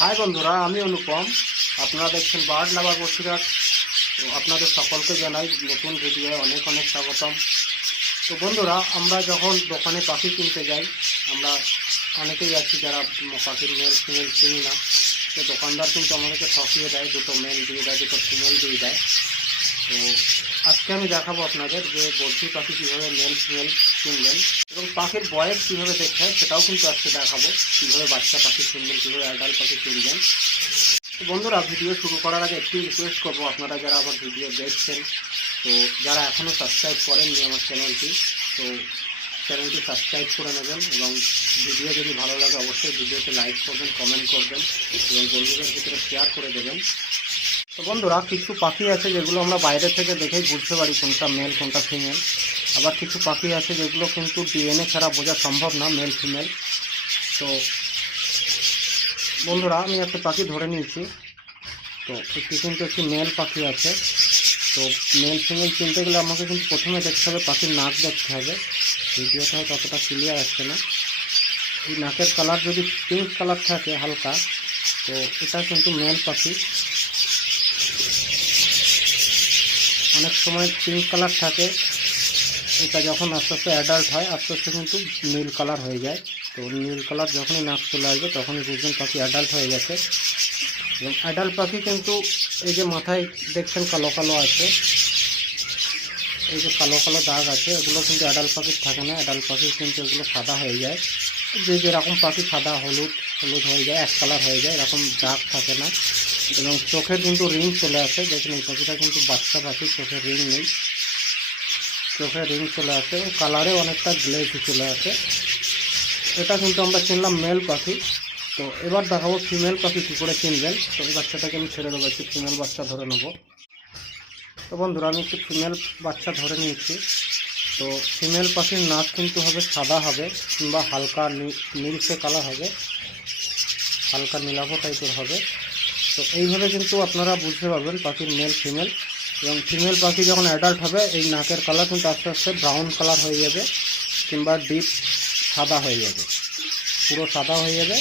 High বন্ধুরা, আমি অনুপম। আপনারা দেখছেন বার্ড লাভার বসিরহাট। আপনাদের সকলকে জানাই নতুন ভিডিওয়ে অনেক অনেক স্বাগতম। তো বন্ধুরা, আমরা যখন দোকানে পাখি কিনতে যাই, আমরা অনেকেই আছি যারা পাখির মেল ফিমেল চিনি না। তো দোকানদার কিন্তু আমাদেরকে ঠকিয়ে দেয়, দুটো মেল দিয়ে দেয়, দুটো ফিমেল দিয়ে দেয়। তো আজকে আমি দেখাবো আপনাদের যে বর্ষি পাখি কীভাবে মেল ফিমেল কিনবেন এবং পাখির বয়স কীভাবে দেখতে হয় সেটাও কিন্তু আজকে দেখাবো। কীভাবে বাচ্চা পাখি কিনবেন, কীভাবে অ্যাডাল্ট পাখি কিনবেন। তো বন্ধুরা, ভিডিও শুরু করার আগে একটু রিকোয়েস্ট করব। আপনারা যারা আমার ভিডিও দেখছেন, তো যারা এখনও সাবস্ক্রাইব করেননি আমার চ্যানেলটি তো চ্যানেলটি সাবস্ক্রাইব করে নেবেন এবং ভিডিও যদি ভালো লাগে অবশ্যই ভিডিওতে লাইক করবেন কমেন্ট করবেন এবং বন্ধুদের ভিতরে শেয়ার করে দেবেন। তো বন্ধুরা, কিছু পাখি আছে যেগুলো আমরা বাইরে থেকে দেখেই বুঝতে পারি কোনটা মেল কোনটা ফিমেল আবার কিছু পাখি আছে যেগুলো কিন্তু ডিএনএ ছাড়া বোঝা সম্ভব না মেল ফিমেল তো বন্ধুরা, আমি একটা পাখি ধরে নিয়েছি। তো একটি কিন্তু একটি মেল পাখি আছে। তো মেল ফিমেল চিনতে গেলে আমাকে কিন্তু প্রথমে দেখতে হবে পাখির নাক দেখতে হবে। ভিডিওটা হয়তো অতটা ক্লিয়ার আসছে না। এই নাকের কালার যদি পিঙ্ক কালার থাকে হালকা, তো এটা কিন্তু মেল পাখি। অনেক সময় পিঙ্ক কালার থাকে। এটা যখন আস্তে আস্তে অ্যাডাল্ট হয়, আস্তে আস্তে কিন্তু নীল কালার হয়ে যায়। তো নীল কালার যখনই নাক চলে আসবে, তখনই বুঝবেন পাখি অ্যাডাল্ট হয়ে গেছে। এবং অ্যাডাল্ট পাখি কিন্তু এই যে মাথায় দেখছেন কালো কালো আছে, এই যে কালো কালো দাগ আছে, এগুলো কিন্তু অ্যাডাল্ট পাখির থাকে না। অ্যাডাল্ট পাখি কিন্তু এগুলো সাদা হয়ে যায়। যে যেরকম পাখি সাদা, হলুদ হলুদ হয়ে যায়, এক কালার হয়ে যায়, এরকম দাগ থাকে না। এবং চোখে কিন্তু রিং চলে আসে দেখুন এই পাখিটা কিন্তু বাচ্চা পাখি, চোখে রিং নেই। চোখে রিং চলে আসে এবং কালারে অনেকটা গ্লেজ চলে আসে। এটা কিন্তু আমরা চিনলাম মেল পাখি। তো এবার দেখাবো ফিমেল পাখি কী করে চিনবেন তো এই বাচ্চাটাকে আমি ছেড়ে দেবো, একটু ফিমেল বাচ্চা ধরে নেব। তো বন্ধুরা, আমি একটু ফিমেল বাচ্চা ধরে নিয়েছি। তো ফিমেল পাখির নাক কিন্তু হবে সাদা হবে, কিংবা হালকা নী- নীলচে কালার হবে, হালকা নীলাভ টাইপের হবে। তো এইভাবে কিন্তু আপনারা বুঝতে পারবেন পাখির মেল ফিমেল এবং ফিমেল পাখি যখন অ্যাডাল্ট হবে, এই নাকের কালার কিন্তু আস্তে আস্তে ব্রাউন কালার হয়ে যাবে কিংবা ডিপ সাদা হয়ে যাবে। পুরো সাদা হয়ে যাবে।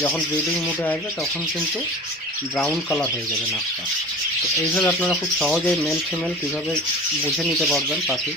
যখন ব্রিডিং মুডে আসবে, তখন কিন্তু ব্রাউন কালার হয়ে যাবে নাকটা। তো এইভাবে আপনারা খুব সহজেই মেল ফিমেল কীভাবে বুঝে নিতে পারবেন পাখি?